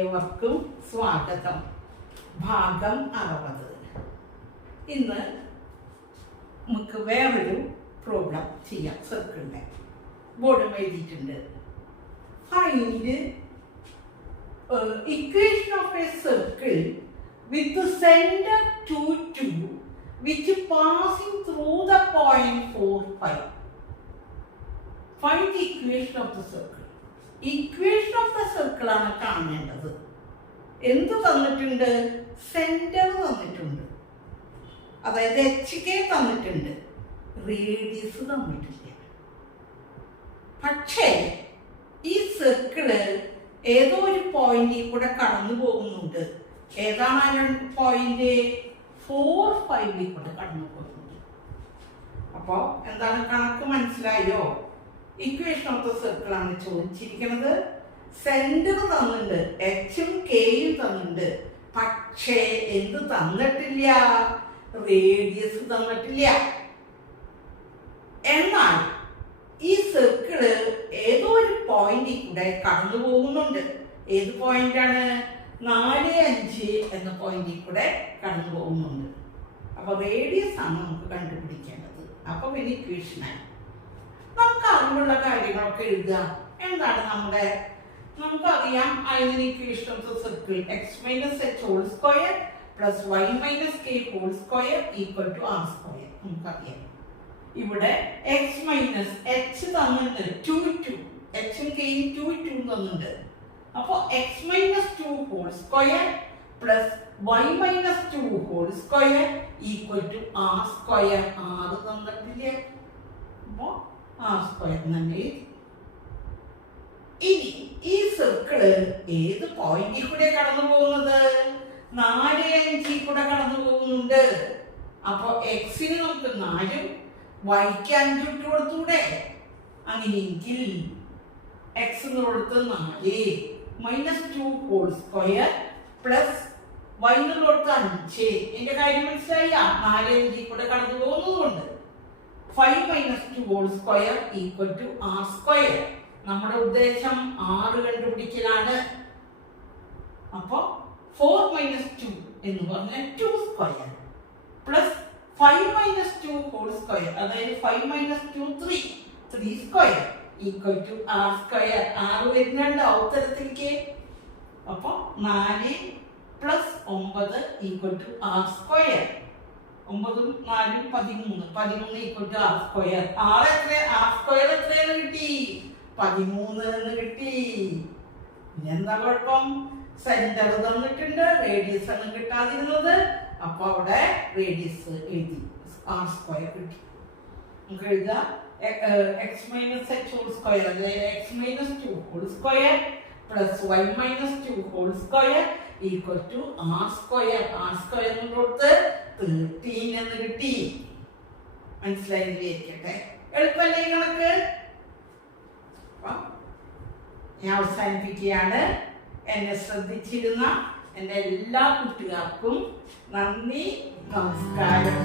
ഏവർക്കും സ്വാഗതം. ഭാഗം 60. ഇന്ന് നമുക്ക് വേറൊരു പ്രോബ്ലം ചെയ്യാം. സർക്കിളിൻ്റെ ബോർഡും എഴുതിയിട്ടുണ്ട്. Find equation of A circle with the center 2, 2 which passing through the point 4, 5. Find the equation of the circle. Equation of the circle ആണ് കാണേണ്ടത്. എന്ത് തന്നിട്ടുണ്ട്? സെന്റർ തന്നിട്ടുണ്ട്, അതായത് HK തന്നിട്ടുണ്ട്, റേഡിയസ് തന്നിട്ടില്ല. പക്ഷേ ഈ സർക്കിള് ഏതോ ഒരു പോയിന്റിൽ കൂടെ കടന്നു പോകുന്നുണ്ട്. ഏതാണ് പോയിന്റ്? 4, 5 കൂടെ കടന്നു പോകുന്നുണ്ട്. അപ്പോ എന്താണ് കണക്ക് മനസ്സിലായോ? ഇക്വേഷൻ ഓഫ് ദ സർക്കിൾ ആണ് ചോദിച്ചിരിക്കുന്നത്. സെന്റർ തന്നിട്ടുണ്ട്, എച്ചും കെയും തന്നിട്ടുണ്ട്. പക്ഷേ എന്ത് തന്നിട്ടില്ല? റേഡിയസ് തന്നിട്ടില്ല. എന്നാൽ ഈ സർക്കിള് ഏതോ ഒരു പോയിന്റിൽ കൂടെ കടന്നു പോകുന്നുണ്ട്. ഏത് പോയിന്റാണ്? 4, 5 എന്ന പോയിന്റിൽ കൂടെ കടന്നു പോകുന്നുണ്ട്. അപ്പൊ റേഡിയസ് ആണ് നമുക്ക് കണ്ടുപിടിക്കേണ്ടത്. അപ്പൊ പിന്നെ ഇക്വേഷനായി നമുക്ക് അറിവുള്ള കാര്യങ്ങളൊക്കെ എഴുതുക. എന്താണ് നമുക്കറിയാം അതിന് equation of the circle x - h whole square plus y - k whole square equal to r square. നമുക്കറിയാം ഇവിടെ x - h തന്നിട്ട് 2, 2 h ഉം k ഉം 2, 2 തന്നിട്ടുണ്ട്. അപ്പോൾ x - 2 whole square plus y - 2 whole square equal to r square. r തന്നിട്ടില്ല, അപ്പോൾ r square തന്നെ. ഇനി ഈ സർക്കിള് ഏത് പോയിന്റിൽ കൂടെ കടന്നു പോകുന്നത്? 4, 5 കൂടെ കടന്നു പോകുന്നുണ്ട്. അപ്പൊ എക്സിന് നമുക്ക് 4, വൈക്ക് 5 ഇട്ട് കൊടുത്തൂടെ? അങ്ങനെയെങ്കിൽ എക്സ് എന്ന് കൊടുത്ത് 4 -2 ഹോൾ സ്ക്വയർ പ്ലസ് y എന്ന് കൊടുത്ത് 5. എന്റെ കാര്യം മനസ്സിലായില്ല? 4, 5 കൂടെ കടന്നു പോകുന്നതുകൊണ്ട് 5 - 2 whole square equal to r square. നമ്മുടെ ഉദ്ദേശം r കണ്ടുപിടിക്കലാണ്. അപ്പോ 4 - 2 എന്ന് പറഞ്ഞാൽ 2 സ്ക്വയർ പ്ലസ് 5 - 2 ഹോൾ സ്ക്വയർ, അതായത് 5 - 2 3 square equal to r square. r വരുന്നുണ്ട് ഉത്തരത്തിലേക്ക്. അപ്പൊ 4 plus 9 equal to r square. 9 ഉം 4 ഉം 13 equal to r square. r square എത്രയെന്ന് കിട്ടി? 13 എന്ന് കിട്ടി. എന്താ കുഴപ്പം? സെന്റർ തന്നിട്ടുണ്ട്, റേഡിയസ് ആണ് കിട്ടാതിരുന്നത്. അപ്പൊ അവിടെ റേഡിയസ് എഴുതി, r സ്ക്വയർ കിട്ടി. നമുക്ക് എഴുതാം x - h ഹോൾ സ്ക്വയർ, അതായത് x - 2 whole square plus y - 2 whole square equal to r square. r square കൊടുത്ത് 13 എന്ന് കിട്ടി. മനസ്സിലായിരിക്കട്ടെ? എളുപ്പമല്ലേ കണക്ക്? ഞാൻ അവസാനിപ്പിക്കുകയാണ്. എന്നെ ശ്രദ്ധിച്ചിരുന്ന എൻ്റെ എല്ലാ കുട്ടികൾക്കും നന്ദി, നമസ്കാരം.